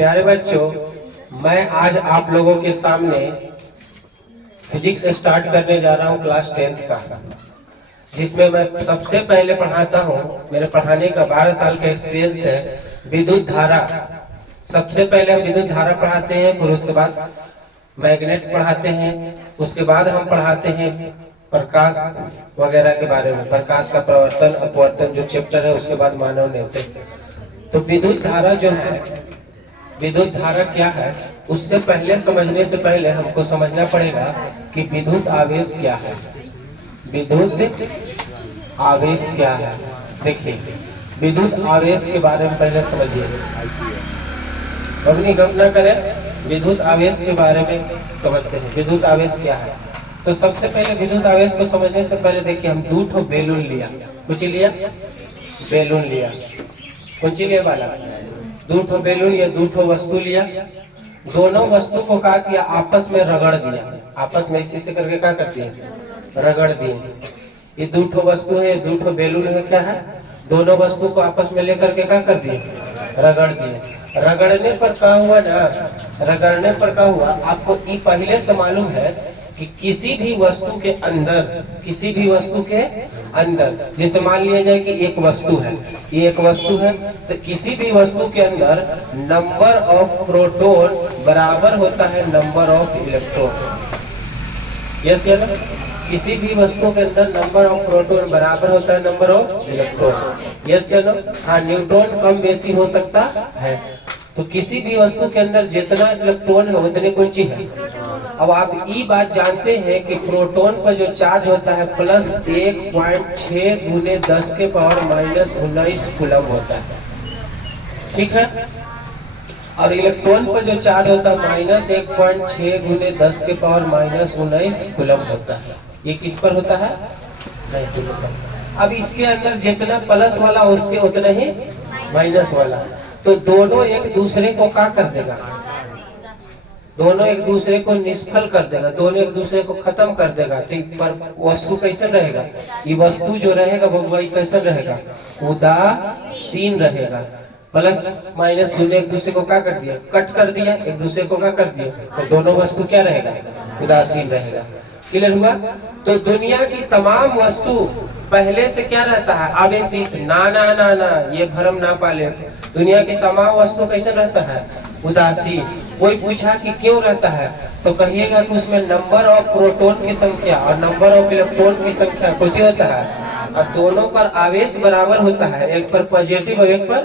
प्यारे बच्चों, मैं आज आप लोगों के सामने फिजिक्स स्टार्ट करने जा रहा हूँ क्लास 10th का, जिसमें मैं सबसे पहले पढ़ाता हूँ। मेरे पढ़ाने का 12 साल का एक्सपीरियंस है। विद्युत धारा, सबसे पहले हम विद्युत धारा पढ़ाते हैं, फिर उसके बाद मैग्नेट पढ़ाते हैं, उसके बाद हम पढ़ाते हैं प्रकाश वगैरह के बारे में, प्रकाश का प्रवर्तन अपवर्तन जो चैप्टर है, उसके बाद मानव नेत्र। तो विद्युत धारा जो है, विद्युत धारा क्या है, उससे पहले समझने से पहले हमको समझना पड़ेगा कि विद्युत आवेश क्या है। विद्युत आवेश क्या है, देखिए विद्युत आवेश के बारे में पहले समझिए, अपनी गप न करें, विद्युत आवेश के बारे में समझते हैं। विद्युत आवेश क्या है, तो सबसे पहले विद्युत आवेश को समझने से पहले देखिए, हम 2 ठो बैलून लिया, कुछ लिया, बैलून लिया, कुछ लिया वाला 2 ठो बैलून या 2 ठो वस्तु लिया। दोनों वस्तु को क्या किया, आपस में रगड़ दिया, आपस में इसी से करके क्या कर दिए, रगड़ दिए। ये 2 ठो वस्तु है, 2 ठो बैलून है, क्या है, दोनों वस्तु को आपस में लेकर के क्या कर दिए, रगड़ दिए। रगड़ने पर क्या हुआ ना, रगड़ने पर क्या हुआ, आपको ये पहले से मालूम है कि किसी भी वस्तु के अंदर, किसी भी वस्तु के अंदर, जैसे मान लिया जाए कि एक वस्तु है, ये एक वस्तु है, तो किसी भी वस्तु के अंदर नंबर ऑफ प्रोटॉन बराबर होता है नंबर ऑफ इलेक्ट्रॉन। यस या ना, किसी भी वस्तु के अंदर नंबर ऑफ प्रोटॉन बराबर होता है नंबर ऑफ इलेक्ट्रॉन। यस या ना, हाँ, न्यूट्रॉन कम बेसी हो सकता है। तो किसी भी वस्तु के अंदर जितना इलेक्ट्रॉन है उतने कुंची है। अब आप ये बात जानते हैं कि प्रोटॉन पर जो चार्ज होता है प्लस 1.6 गुने 10 के पावर -19 कूलम होता है, ठीक है। और इलेक्ट्रॉन पर जो चार्ज होता है -1.6 गुने 10 के पावर -19 कूलम होता है। ये किस पर होता है, नहीं कूलम पर। अब इसके अंदर जितना प्लस वाला उसके उतना ही माइनस वाला, तो दोनों एक दूसरे को क्या कर देगा, दोनों एक दूसरे को निष्फल कर देगा, दोनों एक दूसरे को खत्म कर देगा। तो पर वस्तु कैसे रहेगा, ये वस्तु जो रहेगा वो वही कैसे रहेगा, उदासीन रहेगा। प्लस माइनस दोनों एक दूसरे को क्या कर दिया, कट कर दिया, एक दूसरे को क्या कर दिया, तो दोनों वस्तु क्या रहेगा, उदासीन रहेगा। क्लियर हुआ। तो दुनिया की तमाम वस्तु पहले से क्या रहता है, आवेशित। ना ना ना ना, ये भ्रम ना पाले। दुनिया की तमाम वस्तु कैसे रहता है, उदासीन। कोई पूछा कि क्यों रहता है, तो कहिएगा कि उसमें नंबर ऑफ प्रोटॉन की संख्या और नंबर ऑफ इलेक्ट्रॉन की संख्या कुछ होता है, और दोनों पर आवेश बराबर होता है, एक पर पॉजिटिव और एक पर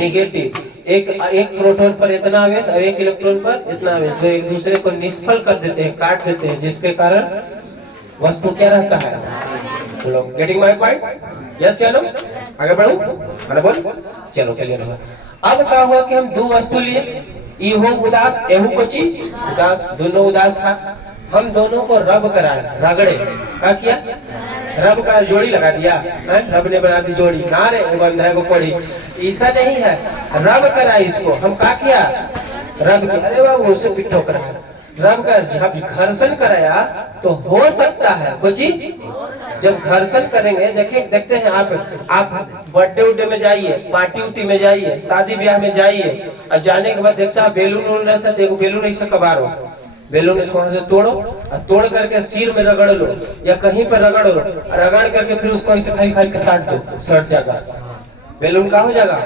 निगेटिव। एक प्रोटॉन पर इतना आवेश और एक इलेक्ट्रॉन पर इतना आवेश, जो एक दूसरे को निष्फल कर देते हैं, काट देते हैं, जिसके कारण वस्तु क्या रहता है। Getting my point? यस, चलो आगे बढ़ो, मैंने बोल, चलो क्लियर हुआ। अब क्या हुआ कि हम 2 वस्तु लिए, इहो उदास एहू कोची उदास, दोनों उदास था। हम दोनों को रब कराए, रगड़े, क्या किया, रब का जोड़ी लगा दिया, रब ने बना दी जोड़ी, ना रे बंधा है वो पड़ी, ऐसा नहीं है, रब करा इसको। हम क्या किया, रब किया, अरे बाबू उसे पिट्ठो करा, रब कर जब घर्षण कराया तो हो सकता है कुछ। जब घर्षण करेंगे, देखते हैं आप बर्थडे उड्डे में जाइए, पार्टी उटी में जाइए, शादी ब्याह में जाइए, और जाने के बाद देखता है बेलून रहता है, देखो बेलून ऐसे कबार हो, बेलून वहां से तोड़ो और तोड़ करके सिर में रगड़ लो या कहीं पर रगड़ लो, रगड़ करके फिर उसको ऐसे खाली खाली के साट दो, सट जाएगा बेलून, का हो जाएगा।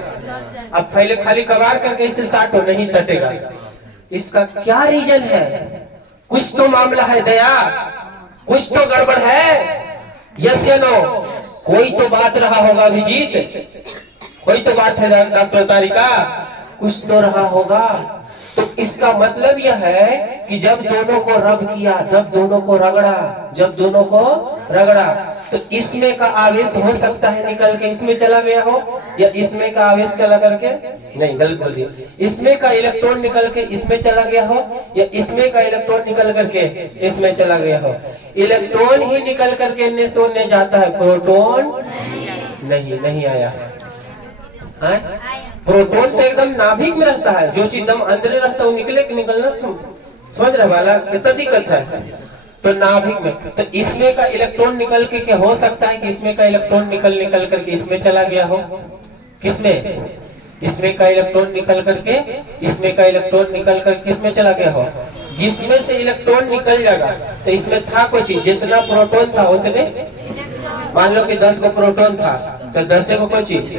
अब पहले खाली कबार करके इसे साटो, नहीं सटेगा। इसका क्या रीजन है, कुछ तो मामला है दया, कुछ तो गड़बड़ है। यस या नो, कोई तो बात रहा होगा अभिजीत, कोई तो बात है डॉक्टर तारिका, कुछ तो रहा होगा। तो इसका मतलब यह है कि जब दोनों को रब किया, जब दोनों को रगड़ा, जब दोनों को रगड़ा, तो इसमें का आवेश हो सकता है निकल के इसमें चला गया हो, या इसमें का आवेश चला करके, नहीं गलत बोल दिया, इसमें का इलेक्ट्रॉन निकल के इसमें चला गया हो, या इसमें का इलेक्ट्रॉन निकल करके इसमें चला गया हो। इलेक्ट्रॉन ही निकल करके इनमें से उनने जाता है, प्रोटॉन नहीं आया। प्रोटॉन तो एकदम नाभिक में रहता है, जो चीज एकदम अंदर रहता है वो निकलना समझ रहे वाला, कितना दिक्कत है। तो नाभिक में, तो इसमें का इलेक्ट्रॉन निकल के हो सकता है कि इसमें का इलेक्ट्रॉन निकल करके इसमें चला गया हो, किसमें, इसमें का इलेक्ट्रॉन निकल करके इसमें का इलेक्ट्रॉन निकल कर किसमें चला गया हो, जिसमें से इलेक्ट्रॉन निकल जाएगा तो इसमें था कुछ, जितना प्रोटॉन था उतने, मान लो कि 10 को प्रोटॉन था तो 10 को कोई चीज,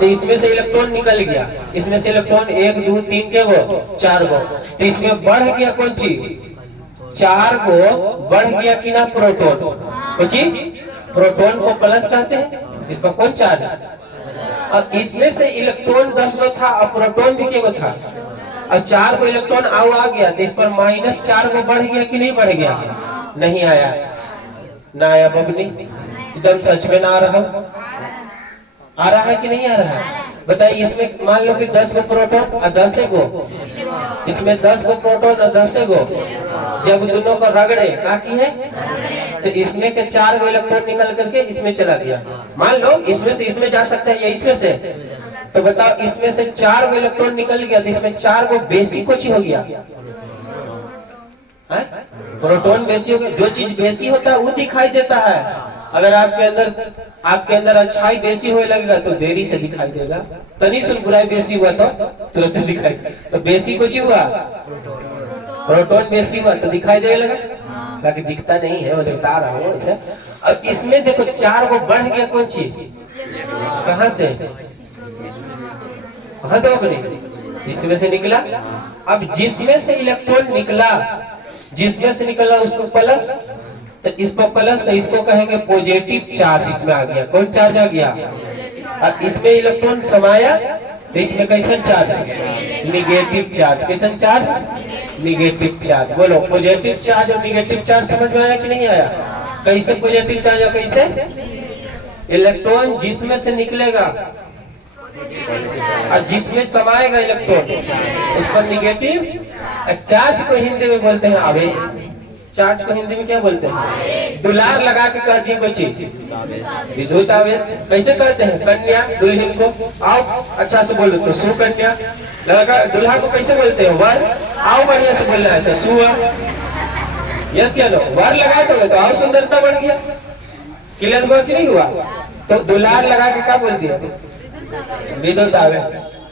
तो इसमें से इलेक्ट्रॉन निकल गया, इसमें से इलेक्ट्रॉन 1 2 3 के वो 4 गो, तो इसमें बढ़ गया कौन चीज, 4 गो बढ़ गया कि ना प्रोटॉन, कौन चीज, प्रोटॉन को प्लस कहते हैं, इसका कौन चार्ज है। अब इसमें से इलेक्ट्रॉन 10 गो था और प्रोटॉन भी क्या था, और 4 को इलेक्ट्रॉन आ गया तो इस पर -4 को बढ़ गया कि नहीं बढ़ गया, नहीं आया, ना आया बबनी, एकदम सच में ना आ रहा है कि नहीं आ रहा है, बताइए। इसमें मान लो कि 10 गो प्रोटॉन और 10 गो, इसमें 10 गो प्रोटॉन और 10 गो, जब दोनों को रगड़े बाकी है तो इसमें के 4 गो इलेक्ट्रॉन निकल करके इसमें चला गया, मान लो इसमें से इसमें जा सकता है या इसमें से, तो बताओ इसमें से 4 गो इलेक्ट्रॉन निकल गया तो इसमें 4 गो बेसी कुछ हो गया, प्रोटॉन बेसी हो गया, जो चीज बेसी होता है वो दिखाई देता है। अगर आपके अंदर अच्छाई बेसी होने लगेगा तो देरी से दिखाई देगा, तो नहीं सुन, बुराई बेसी हुआ तो तुरंत दिखाई, तो बेसी कुछ हुआ, प्रोटॉन बेसी हुआ तो दिखाई देने लगा, हालांकि दिखता नहीं है, मैं बता रहा हूँ। अब इसमें देखो 4 को बढ़ गया कौन चीज, कहाँ से जिसमें से निकला, अब जिसमें से इलेक्ट्रॉन निकला, जिसमें से निकला उसको प्लस, तो इसको प्लस तो इसको कहेंगे पॉजिटिव चार्ज, इसमें आ गया, कौन चार्ज आ गया, और इसमें इलेक्ट्रॉन समाया तो इसमें कैसन चार्ज, निगेटिव चार्ज, कैसन चार्ज, निगेटिव चार्ज। बोलो पॉजिटिव चार्ज और निगेटिव चार्ज समझ में आया कि नहीं आया, कैसे पॉजिटिव चार्ज और कैसे, इलेक्ट्रॉन जिसमें से निकलेगा और जिसमें समाएगा इलेक्ट्रॉन उस पर निगेटिव चार्ज को हिंदी में बोलते हैं आवेश, चार्ज को हिंदी में क्या बोलते हैं, दुलार लगा के कह दिए कोई चीज, विद्युत आवेश। कैसे कहते हैं, कन्या दुल्हन को, आओ अच्छा से बोलो तो सुकन्या, लड़का दुल्हा को कैसे बोलते हैं, वर, आओ बढ़िया से बोलना है तो सुवर, यस या नो, वर लगा तो आओ सुंदरता बढ़ गया, क्लियर हुआ कि नहीं हुआ, तो दुलार लगा के क्या बोल दिया, विद्युत आवेश।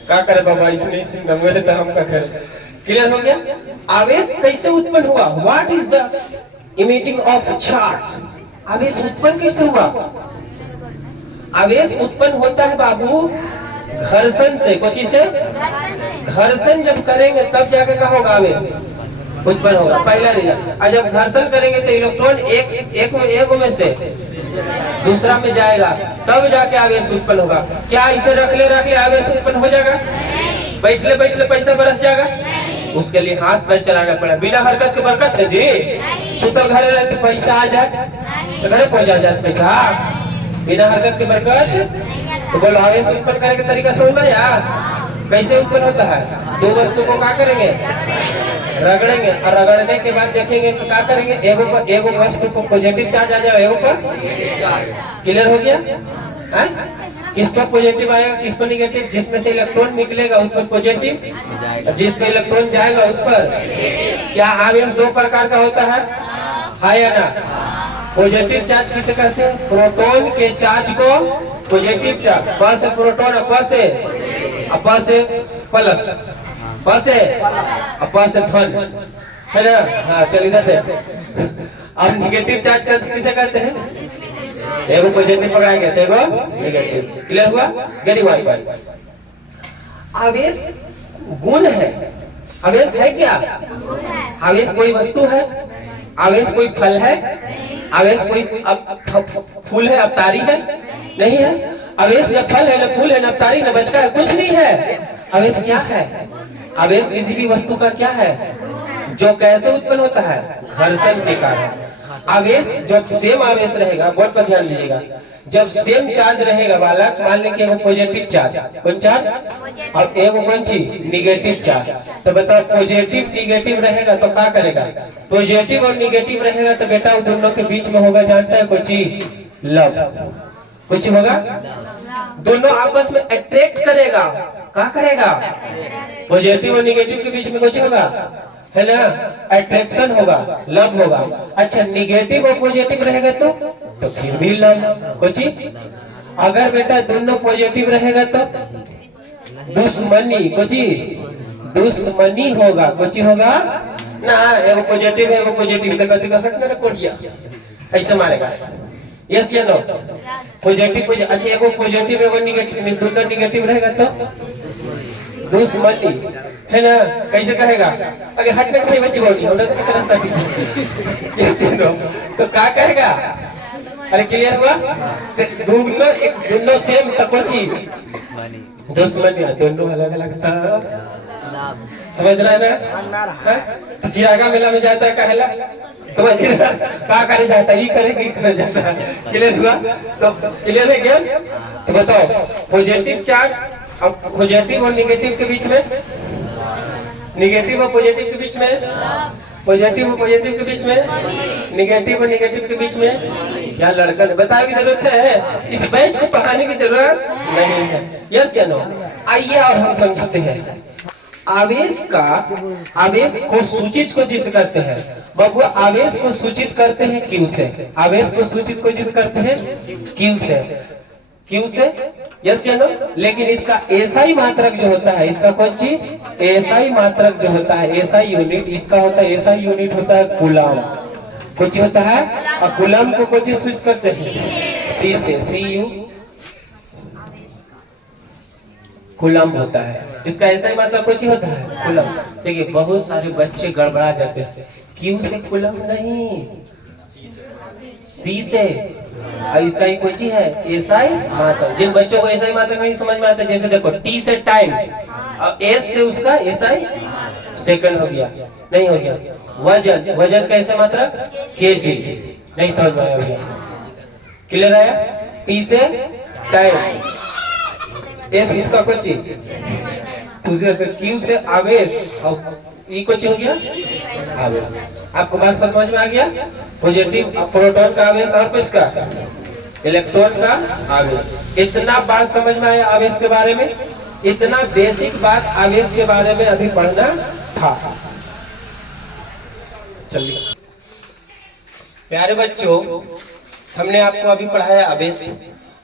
क्या करे बाबा, इसमें तो हम क्या करें, क्लियर हो गया। आवेश कैसे उत्पन्न हुआ, what is the emitting of charge, आवेश उत्पन्न कैसे हुआ, आवेश उत्पन्न होता है बाबू घर्षण से, कोची से, घर्षण जब करेंगे तब जाके क्या होगा, आवेश उत्पन्न होगा, पहला रीजन। और जब घर्षण करेंगे तो इलेक्ट्रॉन एक में से दूसरा में जाएगा, तब जाके आवेश उत्पन्न होगा। क्या इसे रख ले आवेश उत्पन्न हो जाएगा, बैठले बैठले पैसा बरस जाएगा, उसके लिए हाथ पैर चलाना पड़ा, बिना हरकत के बरकत है जी, सुतल घरे रहे तो पैसा आ जाए, तो घरे पहुंचा जाए पैसा, बिना हरकत के बरकत। तो बोलो आवेश उत्पन्न करने का तरीका समझ में आया, कैसे उत्पन्न होता है, दो वस्तु को क्या करेंगे, रगड़ेंगे, और रगड़ने के बाद देखेंगे तो क्या करेंगे, एगो वस्तु को पॉजिटिव चार्ज आ जाएगा, एगो पर, क्लियर हो गया, किस पर पॉजिटिव आएगा, किस पर निगेटिव, जिसमें से इलेक्ट्रॉन निकलेगा उस पर पॉजिटिव, जिस पे इलेक्ट्रॉन जाएगा उस पर। क्या आवेश 2 प्रकार का होता है या ना, पॉजिटिव चार्ज किसे कहते हैं, प्रोटॉन के चार्ज को पॉजिटिव चार्ज, प्लस है प्रोटॉन, प्लस है प्लस, प्लस है धन, है ना, हाँ चल इधर देख। अब निगेटिव चार्ज किसे कहते हैं, एगो पॉजिटिव पकड़ाएंगे तो एगो नेगेटिव, क्लियर हुआ, गेटिंग वाई। आवेश गुण है, आवेश है क्या, आवेश कोई वस्तु है, आवेश कोई फल है, आवेश कोई फूल है, अवतारी है, नहीं है। आवेश न फल है, न फूल है, न अवतारी, न बचका है, कुछ नहीं है। आवेश क्या है, आवेश किसी भी वस्तु का क्या है, जो कैसे उत्पन्न होता है, घर्षण के कारण। आवेश जब सेम आवेश रहेगा, बोर्ड पर ध्यान दीजिएगा, जब सेम चार्ज रहेगा बालक, मान लीजिए एगो पॉजिटिव चार्ज, कौन चार्ज, और एगो कौन चीज, निगेटिव चार्ज, तो बताओ पॉजिटिव निगेटिव रहेगा तो क्या करेगा, पॉजिटिव और निगेटिव रहेगा तो बेटा दोनों के बीच में होगा, जानता है कुछ लव, कुछ होगा, दोनों आपस में अट्रैक्ट करेगा, क्या करेगा, पॉजिटिव और निगेटिव के बीच में कुछ होगा, है ना, अट्रैक्शन होगा, लव होगा। अच्छा निगेटिव और पॉजिटिव रहेगा तो फिर भी लव, कुछ अगर बेटा दोनों पॉजिटिव रहेगा तो दुश्मनी, कोची दुश्मनी होगा, कोची होगा ना। एगो पॉजिटिव है, एगो पॉजिटिव, तो कथी का हटना ना कोटिया ऐसे मारेगा। यस या नो? पॉजिटिव, अच्छा एगो पॉजिटिव एगो निगेटिव, दूसरा निगेटिव रहेगा तो दुश्मनी है ना। कैसे कहेगा? अगर हटने भाई बच्ची बोली होना तो कितना सही तो क्या कहेगा? अरे क्लियर हुआ? दोनों सेम तकोची दुश्मनी, दोनों अलग अलग था। समझ रहा है ना? तो चिरागा मेला में जाता है कहला, समझ रहा क्या करे जाता है, ये करे कि करे जाता है। क्लियर हुआ? तो क्लियर है गेम? तो बताओ पॉजिटिव चार्ज अब पॉजिटिव और निगेटिव के बीच में, निगेटिव और पॉजिटिव के बीच में, पॉजिटिव और पॉजिटिव के बीच में, निगेटिव और निगेटिव के बीच में। क्या लड़का बताने की जरूरत है? इस बैच को पढ़ाने की जरूरत नहीं है। यस या नो? आइए और हम समझते हैं आवेश का, आवेश को सूचित को जिस करते हैं बाबू, आवेश को सूचित करते हैं क्यू से, आवेश को सूचित को जिस करते हैं क्यू से, क्यू से। यस या नो? लेकिन इसका एसआई मात्रक जो होता है, इसका कौन चीज एसआई मात्रक जो होता है, एसआई यूनिट इसका होता है, एसआई यूनिट होता है कूलम, कुछ होता है। और कूलम को कुछ स्विच करते हैं सी से, सी यू कूलम होता है। इसका एसआई मात्रक कुछ होता है कूलम। देखिए बहुत सारे बच्चे गड़बड़ा जाते हैं, क्यू से कूलम नहीं, सी से। ऐसा ही कोई चीज है एसआई मात्रक। जिन बच्चों को एसआई मात्रक नहीं समझ में आता, जैसे देखो टी से टाइम और एस से उसका एसआई सेकंड हो गया, नहीं हो गया। वजन, वजन का एसआई मात्रक केजी, नहीं समझ में आया भैया? क्लियर आया? टी से टाइम, एस इसका कुछ क्यू से आवेश और ई कुछ हो गया आवेश। आपको बात समझ में आ गया? पॉजिटिव प्रोटॉन का आवेश और कुछ का इलेक्ट्रॉन का आवेश। इतना बात समझ में आया आवेश के बारे में? इतना बेसिक बात आवेश के बारे में अभी पढ़ना था। चलिए प्यारे बच्चों, हमने आपको अभी पढ़ाया आवेश।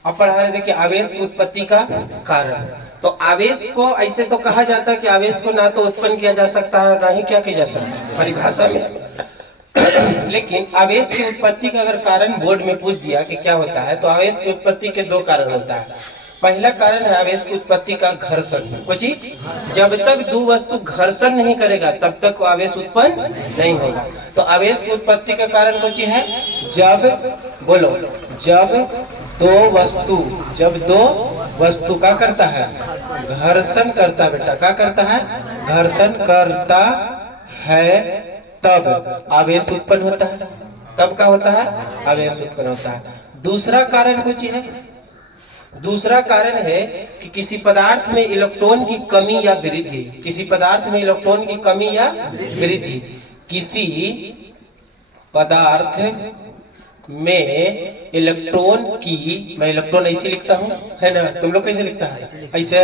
अब पढ़ा रहे देखिए आवेश की उत्पत्ति का कारण। तो आवेश को ऐसे तो कहा जाता है कि आवेश को ना तो उत्पन्न किया जा सकता है ना ही क्या किया जा सकता है परिभाषा में। लेकिन आवेश की उत्पत्ति का अगर कारण बोर्ड में पूछ दिया कि क्या होता है, तो आवेश की उत्पत्ति के दो कारण होता है। पहला कारण है आवेश की उत्पत्ति का घर्षण। कुछ जब तक दो वस्तु घर्षण नहीं करेगा तब तक आवेश उत्पन्न नहीं होगा। तो आवेश की उत्पत्ति का कारण कुछ है जब, बोलो, जब दो वस्तु क्या करता है घर्षण करता है। बेटा क्या करता है? घर्षण करता है, तब आवेश उत्पन्न होता है। तब क्या होता है? आवेश उत्पन्न होता है। दूसरा कारण कुछ है, दूसरा कारण है कि किसी पदार्थ में इलेक्ट्रॉन की कमी या वृद्धि, किसी पदार्थ में इलेक्ट्रॉन की कमी या वृद्धि, किसी पदार्थ में इलेक्ट्रॉन की, मैं इलेक्ट्रॉन ऐसे लिखता हूँ है ना, तुम लोग कैसे लिखता है? ऐसे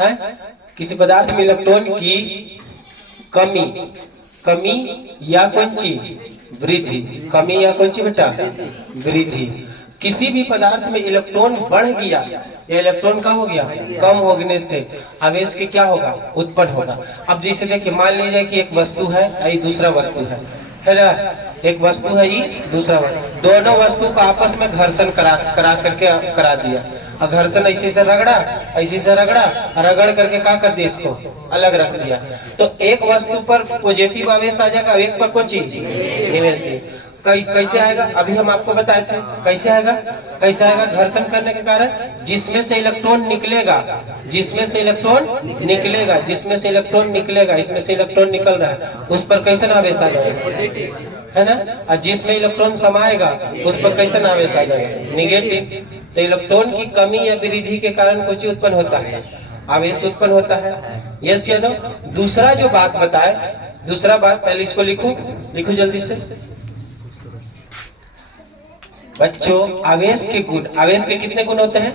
है? किसी पदार्थ में इलेक्ट्रॉन की कमी या कौन चीज वृद्धि, कमी या कौन चीज बेटा वृद्धि। किसी भी पदार्थ में इलेक्ट्रॉन बढ़ गया या इलेक्ट्रॉन का हो गया कम होने से आवेश के क्या होगा? उत्पन्न होगा। अब जैसे देखिए मान लीजिए कि एक वस्तु है, ये दूसरा वस्तु है ना, एक वस्तु है ये दूसरा वस्तु, दोनों वस्तु को आपस में घर्षण करा करके करा दिया। और घर्षण ऐसे से रगड़ा, ऐसे से रगड़ा, रगड़ करके क्या कर दिया? इसको अलग रख दिया। तो एक वस्तु पर पॉजिटिव आवेश आ जाएगा, एक पर कुछ चीज कैसे आएगा? अभी हम आपको बताए थे कैसे आएगा। कैसे आएगा? घर्षण करने के कारण जिसमें से इलेक्ट्रॉन निकलेगा, जिसमें से इलेक्ट्रॉन निकलेगा, जिसमें से इलेक्ट्रॉन निकलेगा, इसमें से इलेक्ट्रॉन निकल रहा है, उस पर कैसा आवेश आ जाएगा? है ना। और जिसमें इलेक्ट्रॉन समाएगा उस पर कैसा आवेश आ जाएगा? निगेटिव। तो इलेक्ट्रॉन की कमी या वृद्धि के कारण कुछ उत्पन्न होता है, आवेश उत्पन्न होता है। यस या नो? दूसरा जो बात बताए, दूसरा बात पहले इसको लिखो जल्दी से बच्चों। आवेश के गुण, आवेश के कितने गुण होते हैं?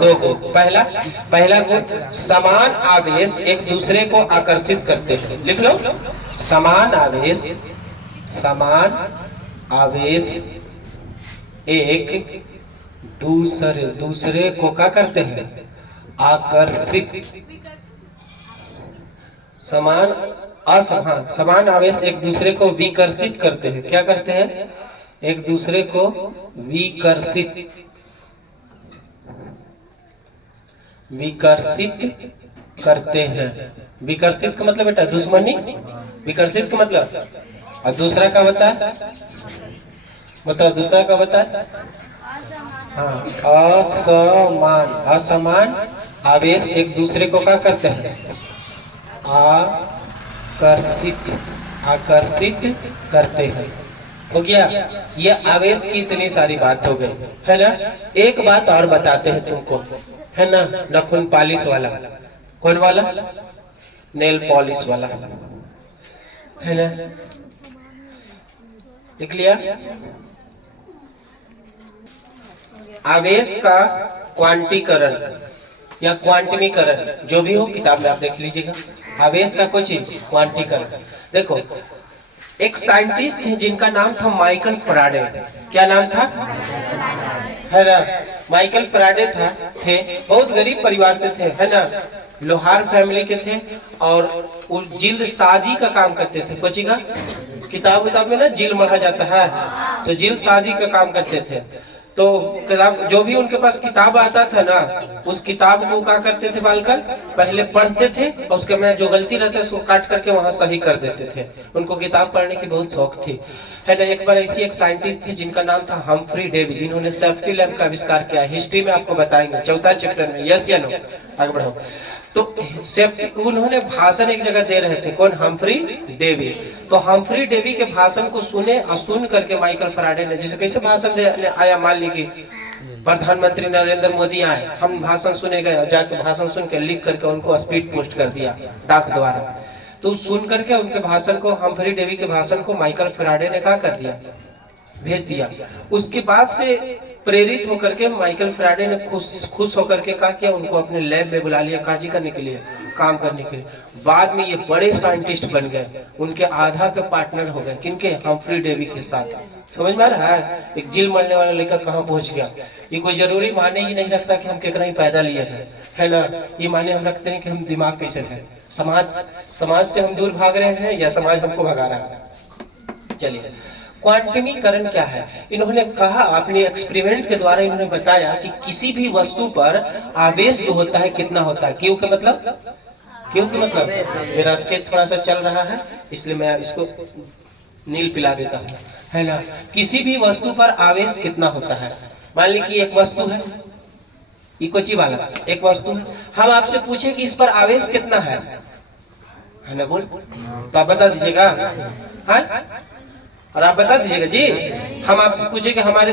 दो गुण। पहला गुण समान आवेश एक दूसरे को आकर्षित करते हैं। लिख लो, समान आवेश एक दूसरे को क्या करते हैं? आकर्षित समान असमान समान आवेश एक दूसरे को विकर्षित करते हैं। क्या करते हैं? एक दूसरे को विकर्षित करते हैं। विकर्षित का मतलब बेटा दुश्मनी, विकर्षित का मतलब, और दूसरा का बता, मतलब दूसरा का बता। हाँ, असमान, असमान आवेश एक दूसरे को क्या करते हैं? आकर्षित करते हैं। हो गया? ये आवेश की इतनी सारी बात हो गई है ना। एक बात और बताते हैं तुमको, है ना, नाखून पॉलिश वाला। कौन वाला? नेल पॉलिश वाला, है ना। लिख लिया? आवेश का क्वांटीकरण या क्वांटमीकरण, जो भी हो किताब में आप देख लीजिएगा। आवेश का कुछ क्वांटीकरण। देखो, एक साइंटिस्ट थे जिनका नाम था माइकल फैराडे। क्या नाम था? है ना, माइकल फैराडे थे। बहुत गरीब परिवार से थे, है ना, लोहार फैमिली के थे, और वो जिल्द शादी का काम करते थे। कोची का? किताब में ना जिल्द मढ़ा जाता है, तो जिल्द शादी का काम करते थे। तो किताब, जो भी उनके पास किताब आता था ना, उस किताब को क्या करते थे बालकर? पहले पढ़ते थे, और उसके में जो गलती रहता है उसको काट करके वहां सही कर देते थे। उनको किताब पढ़ने की बहुत शौक थी, है ना। एक बार ऐसी एक साइंटिस्ट थी जिनका नाम था हम्फ्री डेवी, जिन्होंने सेफ्टी लैम्प का आविष्कार किया। हिस्ट्री में आपको बताएंगे 4था चैप्टर में। यस या नो? आगे बढ़ो। तो सेफ्टी, उन्होंने भाषण एक जगह दे रहे थे। कौन? Humphry Davy. तो हम्फ्री डेवी के भाषण को सुने, और सुन करके माइकल फैराडे ने, जैसे कैसे भाषण दे आया, मान लीजिए प्रधानमंत्री नरेंद्र मोदी आए, हम भाषण सुने गए, जाके भाषण सुन के लिख करके उनको स्पीड पोस्ट कर दिया डाक द्वारा। तो सुन करके उनके भाषण को, हम्फ्री डेवी के भाषण को माइकल फैराडे ने क्या कर दिया? भेज दिया। उसके बाद से प्रेरित होकर के माइकल फैराडे ने खुश होकर के क्या किया? उनको अपने लैब में बुला लिया, काजी करने के लिए, काम करने के लिए। बाद में ये बड़े साइंटिस्ट बन गए, उनके आधा के पार्टनर हो गए। किनके? हम्फ्री डेवी के साथ। समझ में आ रहा है? एक जिल मरने वाला लड़का कहाँ पहुंच गया। ये कोई जरूरी माने ही नहीं रखता कि हम केकरा ही पैदा लिए हैं, है ना। ये माने हम रखते हैं कि हम दिमाग कैसे है, समाज से हम दूर भाग रहे हैं या समाज हमको भगा रहा है। चलिए, क्वांटमीकरण क्या है? इन्होंने कहा, अपने एक्सपेरिमेंट के द्वारा इन्होंने बताया कि किसी भी वस्तु पर आवेश जो होता है कितना होता है। क्यों के मतलब, क्यों के मतलब, मेरा स्केच थोड़ा सा चल रहा है इसलिए मैं इसको नील पिला देता हूँ, है ना। किसी भी वस्तु पर आवेश कितना होता है? मान लीजिए एक वस्तु है, इकोची वाला एक वस्तु है, हम आपसे पूछे कि इस पर आवेश कितना है ना, बोल तो आप बता दीजिएगा। हाँ, और आप बता दीजिएगा जी। हम आपसे पूछे कि हमारे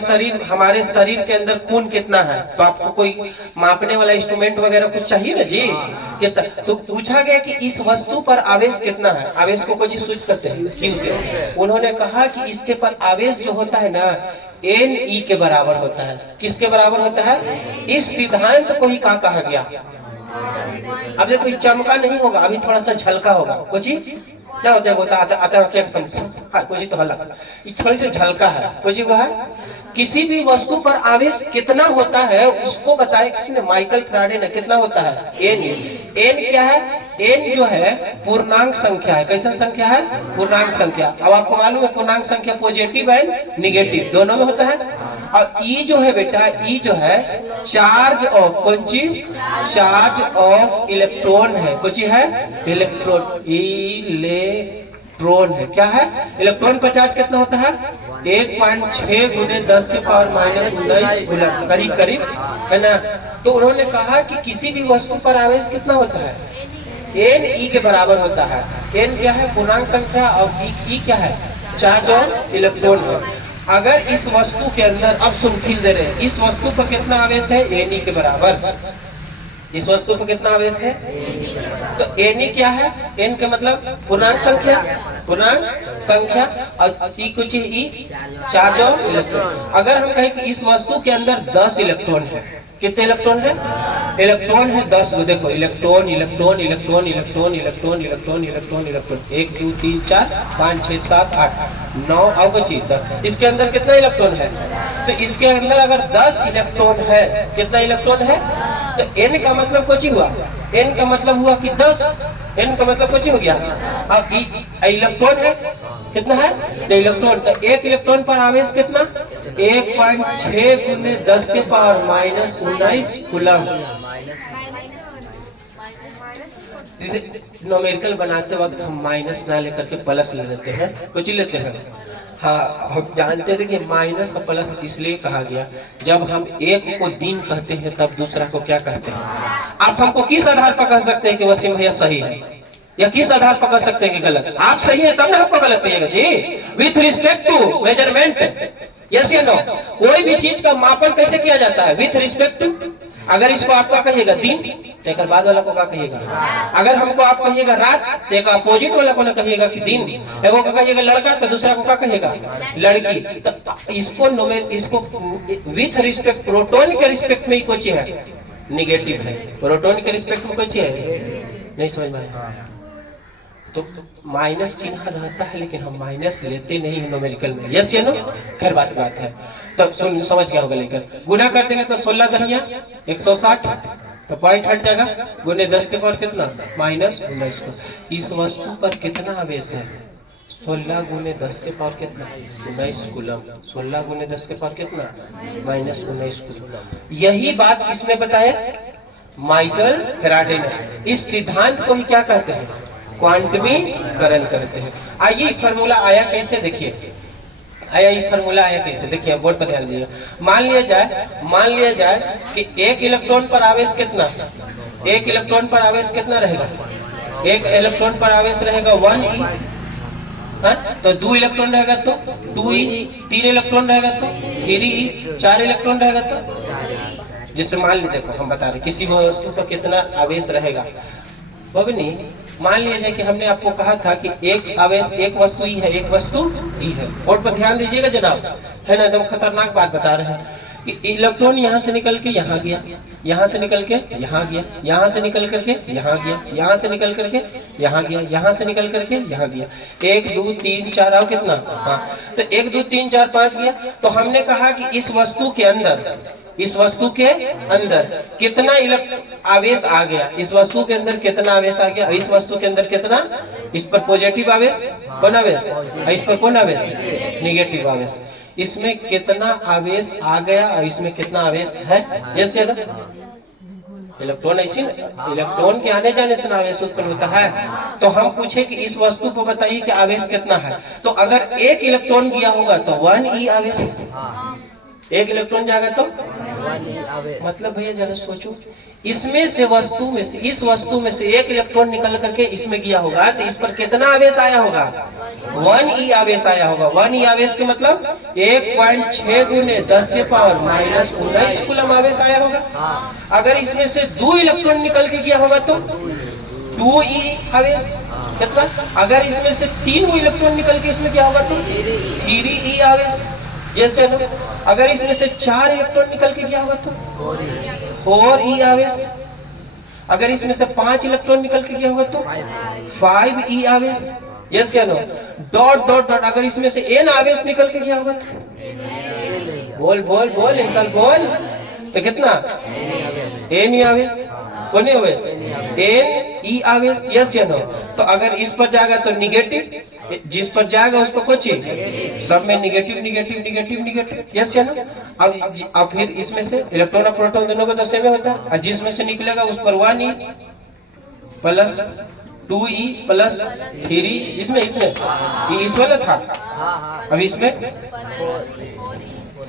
शरीर के अंदर खून कितना है, तो आपको कोई मापने वाला इंस्ट्रूमेंट वगैरह कुछ चाहिए ना जी, कितना। तो पूछा गया कि इस वस्तु पर आवेश कितना है। आवेश को कुछ सूचित करते हैं, क्यों से। उन्होंने कहा कि इसके पर आवेश जो होता है ना, Ne के बराबर होता है। किसके बराबर होता है? इस सिद्धांत को ही कहा गया। अब देखो, चमका नहीं होगा, अभी थोड़ा सा झलका होगा। कुछ क्या होता है आता क्या समझ, हाँ, कुछ तो हल्का, थोड़ी सी झलका है, कुछ वो है। किसी भी वस्तु पर आवेश कितना होता है उसको बताया किसी ने, माइकल फैराडे ने। कितना होता है? एन क्या है? एन जो है पूर्णांक संख्या है। कैसे संख्या है? पूर्णांक संख्या। अब आपको मालूम है पूर्णांक संख्या पॉजिटिव एंड निगेटिव दोनों में होता है। और ई जो है बेटा, ई जो है चार्ज ऑफ, कौन चीज? चार्ज ऑफ इलेक्ट्रॉन है। कुछ है? इलेक्ट्रॉन, इलेक्ट्रॉन है। क्या है? इलेक्ट्रॉन का चार्ज कितना होता है? 1.6 × 10 के पावर -19 करीब करीब, है ना। तो उन्होंने कहा कि किसी भी वस्तु पर आवेश कितना होता है? Ne के बराबर होता है। n क्या है? पूर्णांक संख्या, और E क्या है? चार्ज ऑफ इलेक्ट्रॉन है। अगर इस वस्तु के अंदर, अब सुन फील दे रहे हैं, इस वस्तु पर कितना आवेश है? Ne के बराबर। इस वस्तु पर कितना आवेश है? तो Ne क्या है? n के मतलब पूर्णांक संख्या, पूर्णांक संख्या, और E कुछ E चार्ज ऑफ इलेक्ट्रॉन। अगर हम कहें कि इस वस्तु के अंदर 10 इलेक्ट्रॉन है, कितने इलेक्ट्रॉन है? इलेक्ट्रॉन है 10। देखो, electron electron electron electron electron electron electron electron 1 2 3 4 5 6 7 8 9 और बची 10। इसके अंदर कितना इलेक्ट्रॉन है? तो इसके अंदर अगर 10 इलेक्ट्रॉन है, कितना इलेक्ट्रॉन है? तो n का मतलब कुछ हुआ, n का मतलब हुआ कि 10, n का मतलब कुछ हो गया। अब इलेक्ट्रॉन है कितना है, तो इलेक्ट्रॉन, तो एक इलेक्ट्रॉन पर आवेश कितना, 1.6 गुने 10 के पावर माइनस 19 कूलम। न्यूमेरिकल बनाते वक्त हम माइनस ना लेकर के प्लस ले लेते हैं, कुछ ही लेते हैं। हाँ, हम जानते थे कि माइनस और प्लस इसलिए कहा गया, जब हम एक को दिन कहते हैं तब दूसरा को क्या कहते हैं। आप हमको किस आधार पर कह सकते हैं कि वसीम भैया सही है, या किस आधार पर कह सकते हैं कि गलत। आप सही है तब ना आपको गलत कहिएगा जी, with respect to measurement. Yes या नो, कोई भी चीज का मापन कैसे किया जाता है, विथ रिस्पेक्ट टू। अगर इसको आपका कहिएगा दिन, तो एक बाद वाला को क्या कहिएगा। अगर हमको आप कहिएगा रात, तो एक अपोजिट वाला को ना कहिएगा कि दिन। एगो को कहिएगा लड़का, तो दूसरा को क्या कहिएगा, लड़की। तो इसको विथ रिस्पेक्ट, प्रोटोन के रिस्पेक्ट में ही कोई चीज है निगेटिव है, प्रोटोन के रिस्पेक्ट में कोई चीज है नहीं, समझ में। तो माइनस चिन्ह रहता है, लेकिन हम माइनस लेते नहीं न्यूमेरिकल में। यस या नो, खैर बात है। तो समझ गया होगा। लेकर गुना कर देंगे तो 16 दहिया 160, तो पॉइंट हट जाएगा, गुने 10 के पावर कितना, माइनस 19 को। इस वस्तु पर कितना आवेश है, 16 गुने 10 के पावर कितना, 19 कूलम। 16 गुने 10 के पावर कितना, माइनस 19 कूलम। यही बात किसने बताया, माइकल फैराडे ने। इस सिद्धांत को ही क्या कहते हैं, क्वांटमीकरण कहते हैं। आइए फार्मूला आया कैसे, देखिए आया ये फार्मूला आया कैसे, देखिए बोर्ड पर ध्यान दीजिए। मान लिया जाए कि एक इलेक्ट्रॉन पर आवेश कितना, एक इलेक्ट्रॉन पर आवेश कितना रहेगा, एक इलेक्ट्रॉन पर आवेश रहेगा 1e, तो 2 इलेक्ट्रॉन रहेगा तो 2e, 3 इलेक्ट्रॉन रहेगा तो 3e, 4 इलेक्ट्रॉन रहेगा तो, जिससे मान लीजिए देखो हम बता रहे किसी भी वस्तु पर कितना आवेश रहेगा। बबनी मान लीजिए कि हमने आपको कहा था कि एक आवेश, एक वस्तु ही है, एक वस्तु ही है। बोर्ड पर ध्यान दीजिएगा जनाब, है ना, एकदम खतरनाक बात बता रहे हैं कि इलेक्ट्रॉन यहाँ से निकल के यहाँ गया, यहाँ से निकल के यहाँ गया, यहाँ से निकल करके यहाँ गया, यहाँ से निकल करके यहाँ गया, यहाँ से निकल करके यहाँ गया। 1 2 3 4 आओ कितना, हाँ, तो 1 2 3 4 5 गया। तो हमने कहा कि इस वस्तु के अंदर, इस वस्तु के अंदर कितना आवेश आ गया, इस वस्तु के अंदर कितना आवेश आ गया, इस वस्तु के अंदर कितना, इस पर पॉजिटिव आवेश, कौन आवेश, इस पर कौन आवेश, निगेटिव आवेश। इसमें कितना आवेश आ गया और इसमें कितना आवेश है। यस या नो, इलेक्ट्रॉन ऐसी, इलेक्ट्रॉन के आने जाने से आवेश उत्पन्न होता है। तो हम पूछे कि इस वस्तु को बताइए कि आवेश कितना है, तो अगर एक इलेक्ट्रॉन गया होगा तो 1e आवेश, एक इलेक्ट्रॉन जाएगा तो मतलब भैया जरा सोचो, इसमें से वस्तु में से, इस वस्तु में से एक इलेक्ट्रॉन निकल करके इसमें गया होगा तो इस पर कितना आवेश आया होगा, 1e आवेश आया होगा। 1e आवेश के मतलब 1.6 गुने 10 के पावर माइनस 19 कूलम आवेश आया होगा। अगर इसमें से 2 इलेक्ट्रॉन निकल के गया होगा तो 2e आवेश कितना, अगर इसमें से 3 इलेक्ट्रॉन निकल के इसमें गया होगा तो 3e आवेश। यस या नो, अगर इसमें से 4 इलेक्ट्रॉन निकल के गया होगा तो 4e आवेश, अगर इसमें से 5 इलेक्ट्रॉन निकल के गया होगा तो 5e आवेश। यस या नो, डॉट डॉट डॉट, अगर इसमें से n आवेश निकल के गया होगा तो बोल बोल बोल इंसान बोल, तो कितना, n आवेश, कौन आवेश, n e आवेश। यस या नो, तो अगर इस पर जाएगा तो निगेटिव, जिस पर जाएगा उस पर कुछ सब में negative negative negative negative. Yes या नो, अब फिर इसमें से इलेक्ट्रॉन और प्रोटॉन दोनों को तो सेम होता है, और जिसमें से निकलेगा उस पर 1e plus 2e plus 3e, इसमें ये इस वाला था, अब इसमें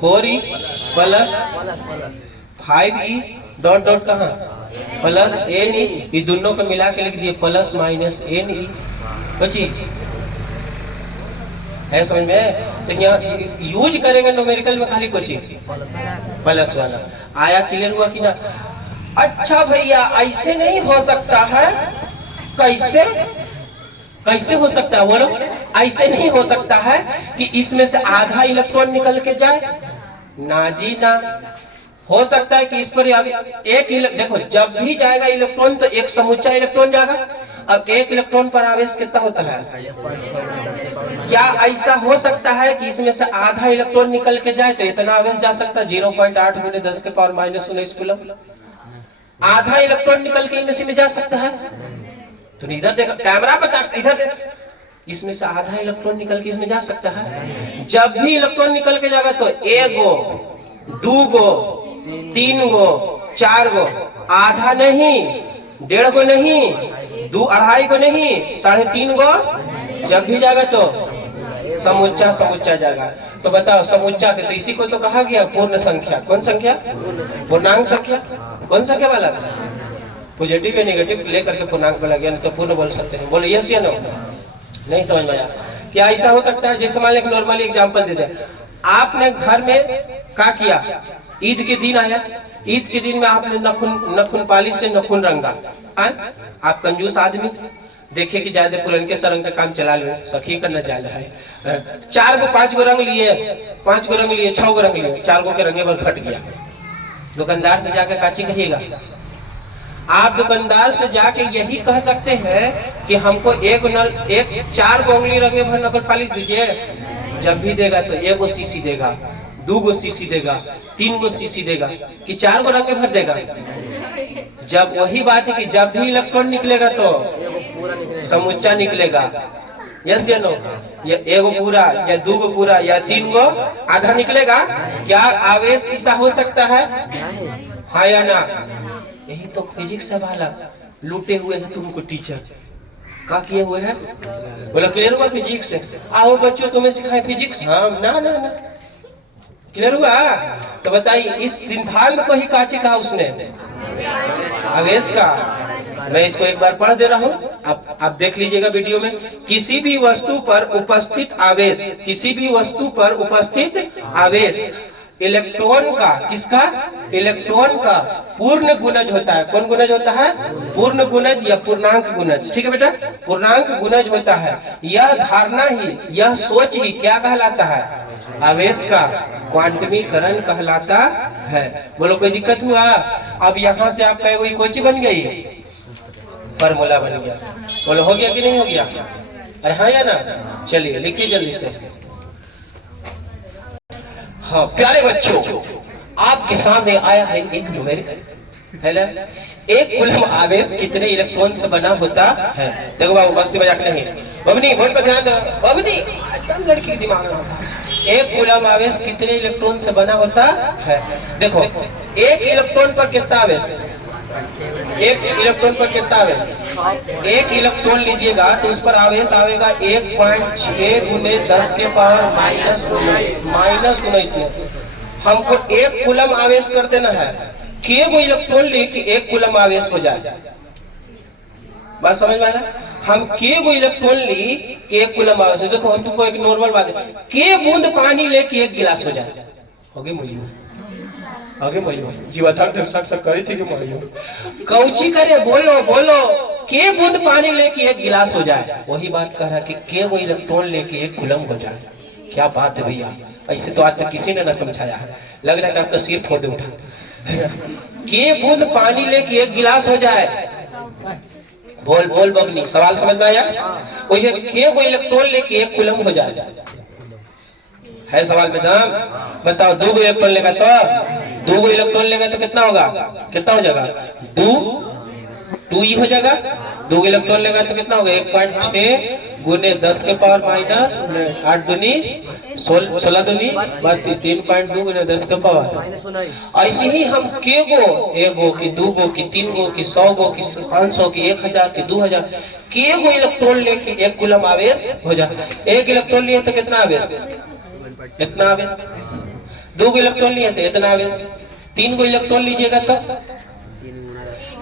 4e plus 5e dot dot कहाँ प्लस ne, ये दोनों को मिला के लिख दिए प्लस माइनस ne, बची है समझ में। तो यहाँ यूज करेंगे न्यूमेरिकल में खाली कुछ प्लस वाला आया, क्लियर हुआ कि ना। अच्छा भैया ऐसे नहीं हो सकता है, कैसे कैसे हो सकता है बोलो, ऐसे नहीं हो सकता है कि इसमें से आधा इलेक्ट्रॉन निकल के जाए, ना जी ना। हो सकता है कि इस पर एक देखो, जब भी जाएगा इलेक्ट्रॉन तो एक समूचा इलेक्ट्रॉन जाएगा। अब एक इलेक्ट्रॉन पर आवेश कितना होता है, क्या ऐसा हो सकता है कि इसमें से आधा इलेक्ट्रॉन निकल के जाए तो इतना आवेश जा सकता है, 0.8 गुने 10 के पावर माइनस 19 कूलम। आधा इलेक्ट्रॉन निकल के इनमें से में जा सकता है, तूने इधर देखा, कैमरा बता, इधर देख, इसमें से आधा इलेक्ट्रॉन निकल के इसमें जा सकता है। जब भी इलेक्ट्रॉन निकल के जाएगा तो 1 गो 2 गो 3 गो 4 गो, आधा नहीं, 1.5 गो नहीं, 2-2.5 गो नहीं, 3.5 गो, जब भी जाएगा तो समुच्चा समुच्चा जाएगा। तो बताओ समुच्चा के, तो इसी को तो कहा गया पूर्ण संख्या। कौन संख्या? पूर्णांक संख्या। कौन संख्या वाला? पॉजिटिव या नेगेटिव लेकर के पूर्णांक बोला गया, तो पूर्ण बोल सकते हैं। बोलो यस या नो? नहीं समझ में आया? क्या ऐसा हो सकता है? जैसे मान लो नॉर्मली एग्जांपल दे दें, आपने घर में क्या किया, ईद के दिन आया, ईद के दिन में आपने नखून पालिश से नखून रंगा। आप कंजूस आदमी, देखे कि ज्यादा पुरान के सरंग का काम चला लो, सखी करना जाल है। 4 गो 5 गो रंग लिए, 5 गो रंग लिए, 6 गो रंग लिए, 4 गो के रंगे पर घट गया। दुकानदार से जाकर काची कहिएगा? आप दुकानदार से जाके यही कह सकते हैं कि हमको 4 गो उंगली रंगे भर नकल पालिश दीजिए। जब भी देगा तो 1 गो सीसी देगा, 2 गो सीसी देगा, 3 गो सीसी देगा, कि 4 गो रंगे भर देगा। जब वही बात है कि जब भी इलेक्ट्रॉन निकलेगा तो समुच्चा निकलेगा। यस या नो? या 1 गो पूरा या 2 गो पूरा या 3 गो आधा निकलेगा। क्या आवेश ऐसा हो सकता है? हाँ या ना? यही तो फिजिक्स है वाला। लूटे हुए हैं तुमको टीचर, क्या किए हुए हैं? बोला क्लियर हुआ फिजिक्स? आओ बच्चों तुम्हें सिखाए फिजिक्स। हाँ ना ना ना, क्लियर हुआ? तो बताइए इस सिद्धांत को ही काची कहा उसने? आवेश का। मैं इसको एक बार पढ़ दे रहा हूँ, आप देख लीजिएगा वीडियो में। किसी भी वस्तु पर उपस्थित आवेश, किसी भी वस्तु पर उपस्थित आवेश इलेक्ट्रॉन का, किसका? इलेक्ट्रॉन का पूर्ण गुणज होता है। कौन गुणज होता है? पूर्ण गुणज या पूर्णांक गुणज। ठीक है बेटा, पूर्णांक गुणज होता है। यह धारणा ही, यह सोच ही क्या कहलाता है? आवेश का क्वांटमीकरण कहलाता है। बोलो कोई दिक्कत हुआ? अब यहाँ से आपका कोई कोची बन गई, फार्मूला बन गया। बोलो हो गया कि नहीं हो गया? अरे हाँ या ना? चलिए लिखिए जल्दी से। हाँ प्यारे बच्चों, आपके सामने आया है एक न्यूमेरिकल। है ना? 1 कूलम आवेश कितने इलेक्ट्रॉन से बना होता है? देखो बाबू मस्ती मजाक नहीं, बबनी बोर्ड पर ध्यान दो। बबनी एकदम लड़की दिमाग में होता है। 1 कूलम आवेश कितने इलेक्ट्रॉन से बना होता है? देखो 1 इलेक्ट्रॉन पर कितना आवेश? 1 इलेक्ट्रॉन पर कितना आवेश? 1 इलेक्ट्रॉन लीजिएगा तो उस पर आवेश आवेगा 1.6 × 10 के पावर -19 में। हमको 1 कूलम आवेश कर देना है। के गो इलेक्ट्रॉन ली कि 1 कूलम आवेश हो जाए? बात समझ में आ रहा? हम के गो इलेक्ट्रॉन ली कि 1 कूलम आवेश। देखो हम तुमको एक नॉर्मल बात है, के बूंद पानी ले कि 1 गिलास हो जाए। होगी मुझे आगे जीवाधार करी थी कि कौची करे? बोलो बोलो, के बूंद पानी लेके 1 गिलास हो जाए। वही बात कह रहा कि के वो इलेक्ट्रॉन लेके 1 कूलम हो जाए। क्या बात है भैया, ऐसे तो आज तक किसी ने ना समझाया है। लग रहा है कि आपका सिर फोड़ दे उठा। के बूंद पानी लेके 1 गिलास हो जाए। बोल बोल बबनी, सवाल समझ में आया? वैसे के वो इलेक्ट्रॉन लेके 1 कूलम हो जाए है सवाल में दाम। बताओ 2 गो इलेक्ट्रॉन लेगा तो 2 गो इलेक्ट्रॉन लेगा तो कितना होगा? कितना हो जाएगा? 2 ही हो जाएगा। 2 गो इलेक्ट्रॉन लेगा तो कितना होगा? 1.6 × 10 के पावर -8 दूनी 16 दूनी बस 3.2 × 10 के पावर। ऐसे ही हम के गो, 1 गो की 2 गो की 3 गो की 100 गो की 500 की 1000 की 2000 के गो इलेक्ट्रॉन लेके 1 कूलम आवेश हो जाए। 1 इलेक्ट्रॉन लिए तो कितना आवेश? इतना आवेश। 2 गो इलेक्ट्रॉन लिए तो इतना आवेश। 3 गो इलेक्ट्रॉन लीजिएगा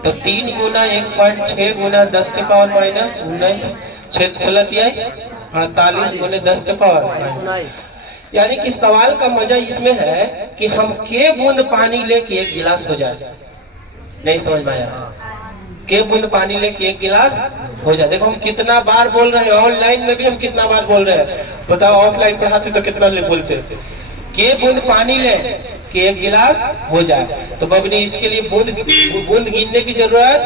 तो 3 × 1.6 × 10 के पावर -19 48 × 10 के पावर। यानी कि सवाल का मजा इसमें है कि हम के बूंद पानी लेके 1 गिलास हो जाए। नहीं समझ में आया? के बूंद पानी लेके 1 गिलास हो जाए। देखो हम कितना बार बोल रहे हैं, ऑनलाइन में भी हम कितना बार बोल रहे हैं। बताओ ऑफलाइन पढ़ाते तो कितना बोलते थे? के बूंद पानी ले कि 1 गिलास हो जाए। तो बबनी इसके लिए बूंद गिनने की जरूरत,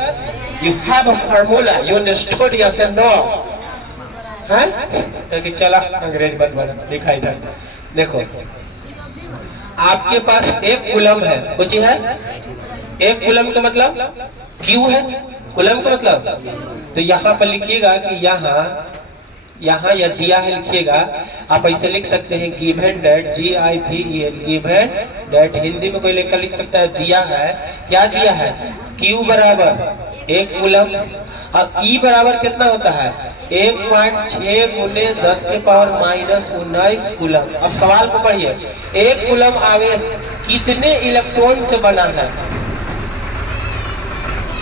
you have a formula, you understood yes and no? हैं? तो चला अंग्रेज मत बना, दिखाई था। देखो आपके पास 1 कूलम है, कुछ है 1 कूलम का मतलब क्यू है। कूलम का मतलब तो यहाँ पर लिखिएगा कि यहाँ यह दिया है लिखिएगा। आप ऐसे लिख सकते हैं given date GIVEN given date. Hindi में कोई लेकर लिख सकता है दिया है। क्या दिया है? Q बराबर 1 कूलम और E बराबर कितना होता है 1.6 गुने 10 के पावर माइनस 19 कूलम। अब सवाल को पढ़िए, 1 कूलम आवेश कितने इलेक्ट्रॉन से बना है?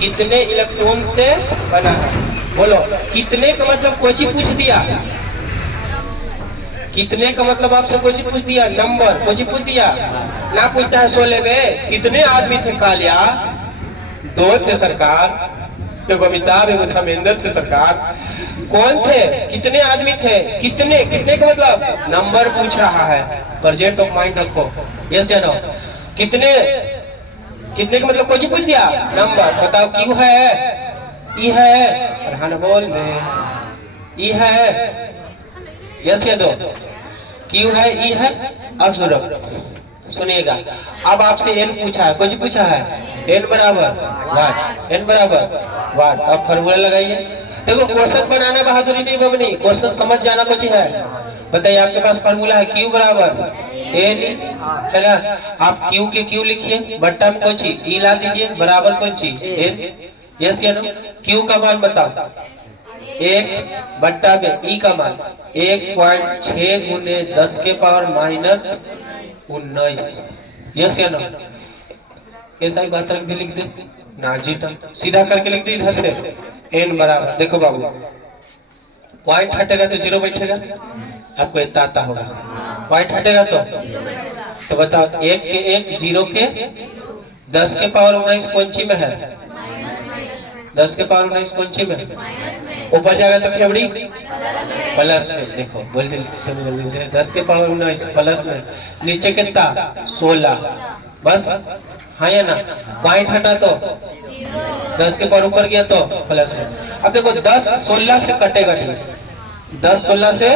कितने इलेक्ट्रॉन से बना है? बोलो कितने का मतलब कोई चीज पूछ दिया। कितने का मतलब आपसे कोई चीज पूछ दिया, नंबर कोई चीज पूछ दिया ना। पूछता है 16 में कितने आदमी थे कालिया? 2 थे सरकार। एगो अमिताभ एगो धर्मेंद्र थे सरकार। कौन थे? कितने आदमी थे? कितने कितने का मतलब नंबर पूछ रहा है। प्रेजेंट ऑफ माइंड रखो। यस या नो? कितने कितने का मतलब कोई पूछ दिया नंबर। बताओ क्यों है? ई है हाँ बोल में ई है। यस या नो? क्यों है? ई है। अब सुनिएगा। अब आपसे एन पूछा है, कुछ पूछा है एन बराबर वाट, एन बराबर वाट। अब फॉर्मूला लगाइए। देखो क्वेश्चन बनाना बहादुरी नहीं बबनी, क्वेश्चन समझ जाना कुछ है। बताइए आपके पास फॉर्मूला है क्यू बराबर एन है ना। आप क्यू के क्यू लिखिए, बट्टा में कोई चीज ई ला दीजिए, बराबर कोई चीज एन। यस या नो? क्यू का मान बताओ 1 बट्टा में ई का मान 1.6 गुने 10 के पावर माइनस 19। यस या नो? ऐसा ही बात भी लिख दे ना जी, सीधा करके लिख दे इधर से एन बराबर। देखो बाबू पॉइंट हटेगा तो 0 बैठेगा, आपको इतना आता होगा। पॉइंट हटेगा तो बताओ 1 के 1 0 के 10 के पावर 19 कौन सी में है? 10 के पावर 19 कौन सी में? ऊपर जाएगा तो खेबड़ी प्लस में। देखो बोल जल्दी से 10 के पावर 19 प्लस में। नीचे कितना 16 बस। हाँ या ना? पॉइंट हटा तो 10 के पावर ऊपर गया तो प्लस में। अब देखो 10 16 से कटेगा नहीं, 10 16 से।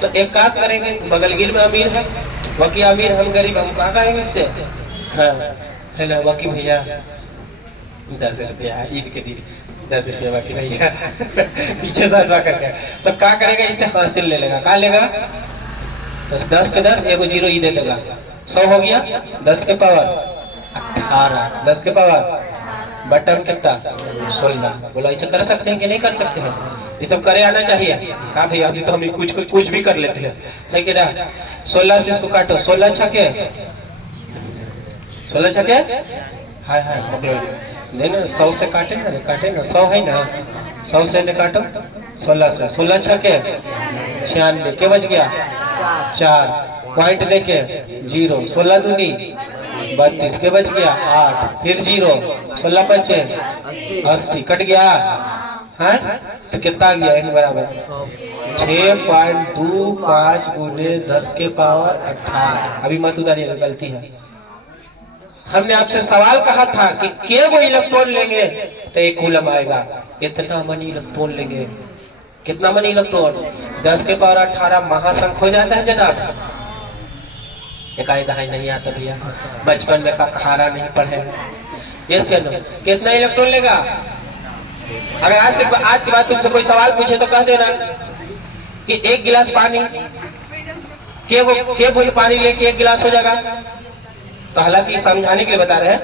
तो एक काम करेंगे, बगलगिर में अमीर है, वकी अमीर हम गरीब, हम कहा कहेंगे इससे। हाँ है ना वकी भैया 10 रुपया ईद के दिन 10 रुपया बाकी भैया पीछे से हटवा करके। तो क्या करेगा इससे हासिल ले लेगा। क्या लेगा? तो 10 के 10 एगो 0 ई दे देगा। 100 हो गया 10 के पावर 18 10 के पावर बटन कितना 16। बोला ऐसे कर सकते हैं कि नहीं कर सकते हैं? ये सब करे आना चाहिए। कहा भैया अभी तो हम कुछ भी कर लेते हैं, है कि ना? 16 से इसको काटो, 16 छके 16 छके हाय हाय नहीं ना 100 से काटे ना 100 है ना। 100 से काटो 16 से, 16 छके 96 के बच गया 4 पॉइंट देके 0, 16 दूनी 32 के बच गया 8 फिर 0, 16 बचे 80 कट गया। हाँ तो कितना गया एन बराबर 6.25 गुने 10 के पावर 18। अभी मत उतारिएगा, गलती है। हमने आपसे सवाल कहा था कि केगो इलेक्ट्रॉन लेंगे तो 1 कूलम आएगा। इतना मनी इलेक्ट्रॉन लेंगे। कितना मनी इलेक्ट्रॉन? 10 के पावर 18 महासंख्य हो जाता है जनाब। इकाई दहाई नहीं आता भैया, बचपन में का खारा नहीं पढ़े। यस या नो? कितना इलेक्ट्रॉन लेगा? अगर आज के बाद तुमसे कोई सवाल पूछे तो कह देना कि 1 गिलास पानी के बूंद पानी लेके 1 गिलास हो जाएगा। तो हालांकि समझाने के लिए बता रहे हैं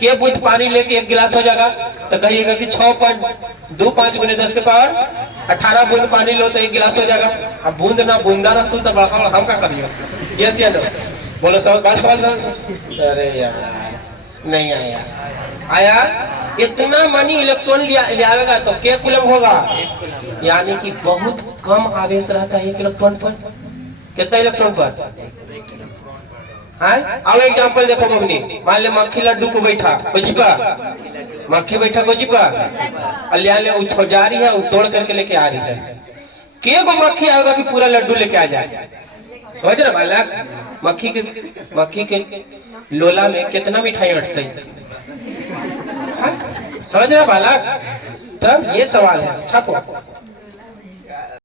के बूंद पानी लेके 1 गिलास हो जाएगा। तो कहिएगा कि 6.25 गुने 10 के पावर 18 बूंद पानी लो तो 1 गिलास हो जाएगा। अब बूंद ना बूंदा ना तू तो बड़ा हम क्या करिए। यस या नो? बोलो सवाल। अरे यार नहीं आया। इतना मनी इलेक्ट्रॉन ले आएगा तो क्या कूलम होगा? यानी कि बहुत कम आवेश रहता है 1 इलेक्ट्रॉन पर। कितना इलेक्ट्रॉन पर? अब एग्जाम्पल देखो बबनी, मान ले मक्खी लड्डू को बैठा कोचिपा, मक्खी बैठा कोचिपा ले जा रही है, तोड़ करके लेके आ रही है। के को मक्खी आएगा कि पूरा लड्डू लेके आ जाए? समझ रहे बालक? मक्खी के लोला में कितना मिठाई अटते? समझ रहे बालक? तब ये सवाल है। छापो।